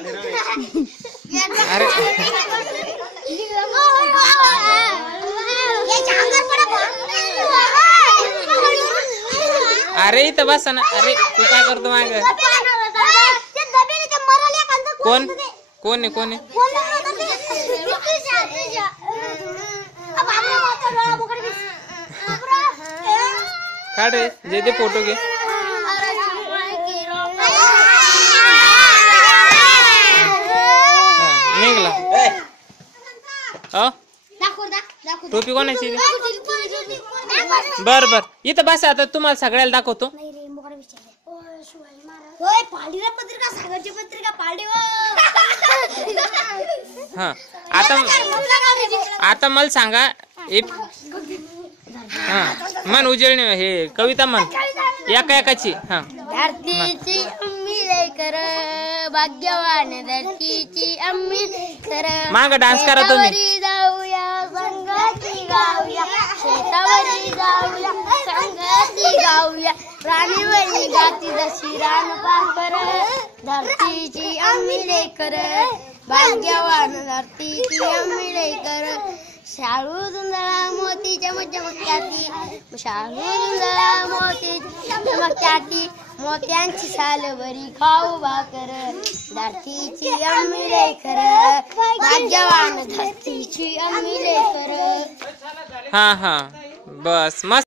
अरे अरे इथं बसा ना. अरे तू काय करतो माग? कोण कोण आहे कोण आहे? काढ रे जे ते फोटो घे. निघला. टोपी कोणाची? बर बर इथं बसा. आता तुम्हाला सगळ्याला दाखवतो. हा आता मला सांगा. हा मन उजळणी हे कविता म्हण एका एकाची. हा धरतीची अम्मी लेकर भाग्यवान धरतीची अम्मी लेकर. माग डान्स करा तुम्ही. जाऊया संगती गाऊया शेतावरी जाऊया संगती गाऊया राणीवरी गाती जशी रान पाखर. धरतीची अम्मी लेकर भाग्यवान धरतीची अम्मी लेकर. शाळू धुंदळा मोती चमकत्याती शाळू धुंदळा मोती चमकत्याती मोत्यांची साल बरी खाऊ भाकर. धरतीची अम्मी लेकर भाग्यवान धरतीची अम्मी लेकर. हा हा बस मस्त.